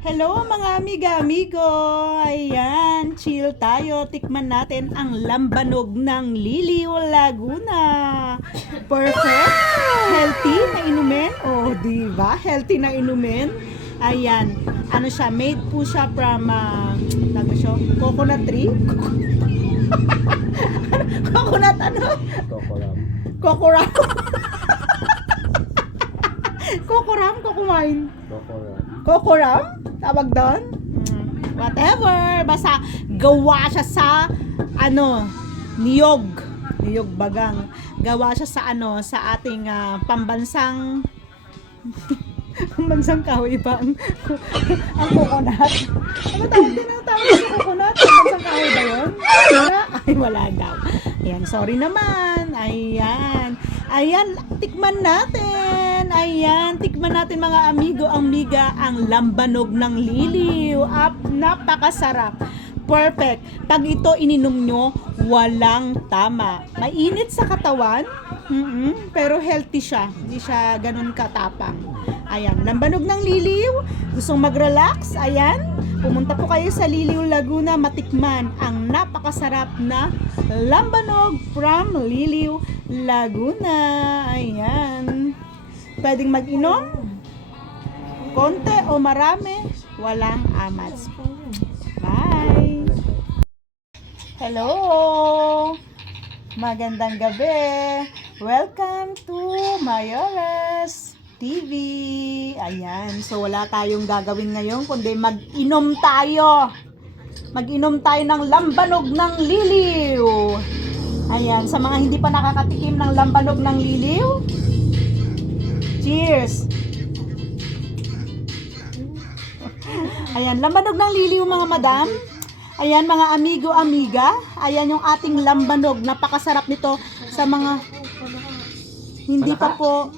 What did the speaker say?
Hello mga amiga-amigo! Ayan, chill tayo. Tikman natin ang lambanog ng Liliw, Laguna. Perfect! Healthy na inumin. Oh, diba? Healthy na inumin. Ayan, ano siya, made po siya from, coconut tree? Coconut ano? Kokoram. Kokoram. Kokoram, kokumain. Kokoram. Kokoram? Tawag doon? Whatever. Basta gawa siya sa niyog. Niyog bagang. Gawa siya sa sa ating pambansang pambansang kahoy ba ang coconut? Ano tawag din ang tawag sa coconut? Pambansang kahoy ba yun? Ay, wala daw. Ayan, sorry naman. Ayan. Ayan, tikman natin. Ayan, tikman natin mga amigo, amiga, ang lambanog ng Liliw. Napakasarap. Perfect. Pag ito ininom nyo, walang tama. Mainit sa katawan, pero healthy siya. Hindi siya ganun katapang. Ayan, lambanog ng Liliw. Gustong mag-relax? Ayan, pumunta po kayo sa Liliw, Laguna, matikman ang napakasarap na lambanog from Liliw, Laguna. Ayan. Pwedeng mag-inom, konti o marami, walang amats. Bye! Hello! Magandang gabi! Welcome to Mayores TV. Ayan, so wala tayong gagawin ngayon kundi mag-inom tayo. Mag-inom tayo ng lambanog ng Liliw. Ayan, sa mga hindi pa nakakatikim ng lambanog ng Liliw, cheers! Ayan, lambanog ng Liliw mga madam. Ayan mga amigo, amiga. Ayan yung ating lambanog. Napakasarap nito sa mga hindi pa po